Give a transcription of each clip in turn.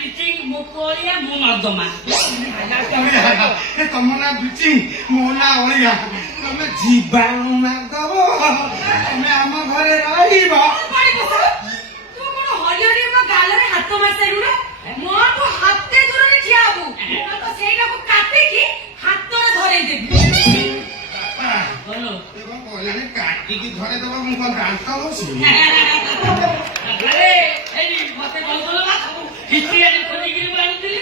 Bleaching ମୋ ଅଳିଆ ମୋ ନର୍ଦ୍ଦମା। ତମ ନା ବ୍ଲିଚିଂ ମୋ ନା ଅଳିଆ। ତମେ ଜୀବାଣୁ ମାରିଦବ, ତମେ ଆମ ଘରେ ରହିବ। ତୁ କଣ ହରିହରି ମୋ ଗାଲରେ ହାତ ମାରି ସାରିଲୁ? ମୋଠୁ ହାତେ ଦୂରରେ ଠିଆ ହବୁ, ତ ସେଇଟାକୁ କାଟିକି ହାତରେ ଧରେଇ ଦେବି। କାଟିକି ଧରେ ଦବ, ମୁଁ କଣ ଦାନ୍ତ ବସିବି? ମତେ କହୁଥିଲ ନା ସବୁ ହିଷ୍ଟ୍ରି ଖୋଜିକିରି ମୁଁ ଆଣୁଥିଲି।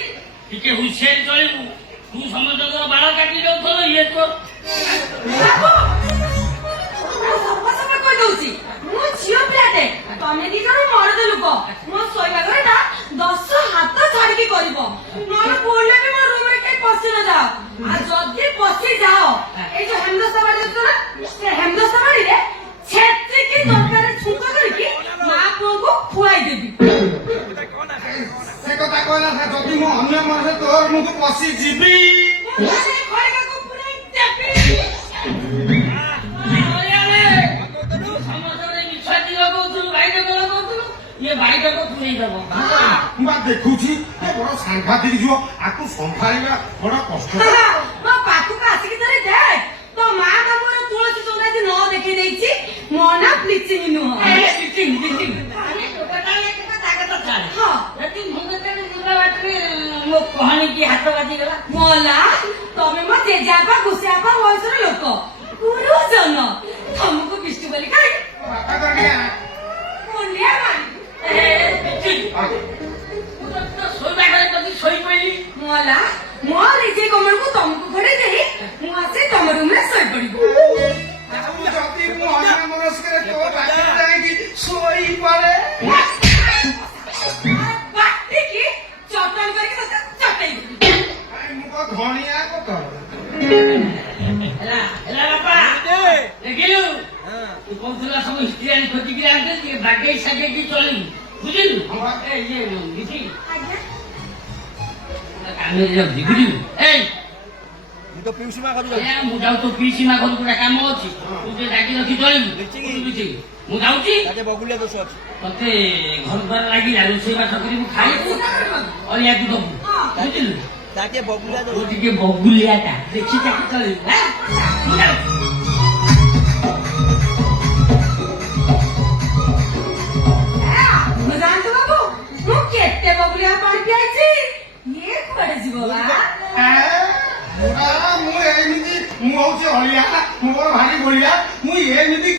ଟିକେ ହୁସିଆରି ଚଳିବୁ। ତୁ ସମସ୍ତଙ୍କର ବାଳ କାଟି ଯାଉଥିଲ, ଇଏ ତ କହିଦଉଛି ମୁଁ ଝିଅ ପିଲାଟେ, ତମେ ଦି ଜଣ ମରଦ ଲୋକ। ମୋ ଶୋଇବା ଘରଟା 10 ହାତ ଛାଡିକି କରିବ, ନହେଲେ ପଡିଲେ ବି ମୋ ରୁମରେ କେହି ପଶି ନ ଯାଅ। ଆଉ ଯଦି ପଶି ଯାଅ, ଏଇ ଯୋଉ ହେମଦସ୍ତା ବାଡି ଦେଖୁଛ ନା, ସେ ହେମଦସ୍ତା ବାଡିରେ ଛେଚିକି ତରକାରୀ ଛୁଙ୍କ କରିକି ମା ପୁଅକୁ ଖୁଆଇ ଦେବି। ସେ କଥା କହିଲା, ଯଦି ମୁଁ ଅନ୍ୟ ମଣିଷ ତୋର ମୁହଁକୁ ପଶି ଯିବି। ଦେଖୁଛି ବଡ ସାଂଘାତିକ ଝିଅ, ଆକୁ ସମ୍ଭାଳିବା ବଡ କଷ୍ଟ। ମୋ ପାଖକୁ ଆସିକି ଥରେ ଦେଖ, ତୋ ମା ବାବୁର ତୁଳସୀ ଚଉରାତି ନ ଦେଖେଇ ଦେଇଛି। ମୋ ନା ବ୍ଲିଚିଂ ନୁହଁ। ମୋ କହାଣୀ କି ହାତ ବାଜିଗଲା। ମଲା, ତମେ ମୋ ଜେଜେବାପା ଘୁଷିଆପା ବୟସର ଲୋକ, ଗୁରୁଜନ। ତମକୁ ବିଷ୍ଣୁ ବୋଲି କାହିଁ ମୁଣ୍ଡିଆ ମାରି ଶୋଇପଡିଲି। ମଲା, ମୋ ନିଜେ କମଳକୁ ତମକୁ ଘୋଡେଇ ଦେଇ ମୁଁ ଆସି ତମ ରୁମରେ ଶୋଇପଡିବି। ଯଦି ମୁଁ ଅନ୍ୟ ମନସ୍କରେ ତୋ ପାଖରେ ଯାଇକି ଶୋଇପଡେ, ବାଟିକି ଚଟଣି କରିକି ତତେ ଚଟେଇ ଦେବି। ମୁଁ କଣ ଧଣିଆ କଥା ହେଲା ବାପା, ଦେଖିଲୁ ତୁ କହୁଥିଲା ସବୁ ହିଷ୍ଟ୍ରି ଖୋଜିକି ଆଣିଲେ, ଟିକେ ବାଗେଇ ସାଗେଇକି ଚଳିବୁ, ବୁଝିଲୁ? ବୁଝିଲୁ? ମୁଁ ଯାଉ ତୋ ପିଇସି ମା ଘରକୁ ଗୋଟେ କାମ ଅଛି, ତୁ ଟିକେ ଡାକି ରଖି ଚଳିବୁ। ମୁଁ ଯାଉଛି, ବଗୁଲିଆ ଦୋଷ ଅଛି। ତତେ ଘର ଦ୍ୱାର ଲାଗିଲା, ରୋଷେଇବାସ କରିବୁ, ଖାଇବୁ, ଅଳିଆକୁ ଦବୁ, ବୁଝିଲୁ? ତାକେ ବଗୁଲିଆ ଦୋଷ। ଟିକେ ବଗୁଲିଆଟା ଦେଖି ଚାକି ଚଳିବୁ। ମୁଁ ଯାଉଛି। ଜାଣିଛୁ ବାବୁ, ମୁଁ କେତେ ବଗୁଲିଆ ପାଣି ପିଆଇଛି। ଇଏ କୁଆଡେ ଯିବ ବା? ମୁଁ ଏମିତି, ମୁଁ ହଉଛି ଅଳିଆ, ମୋର ଭାରି ବଢିଆ, ମୁଁ ଏମିତି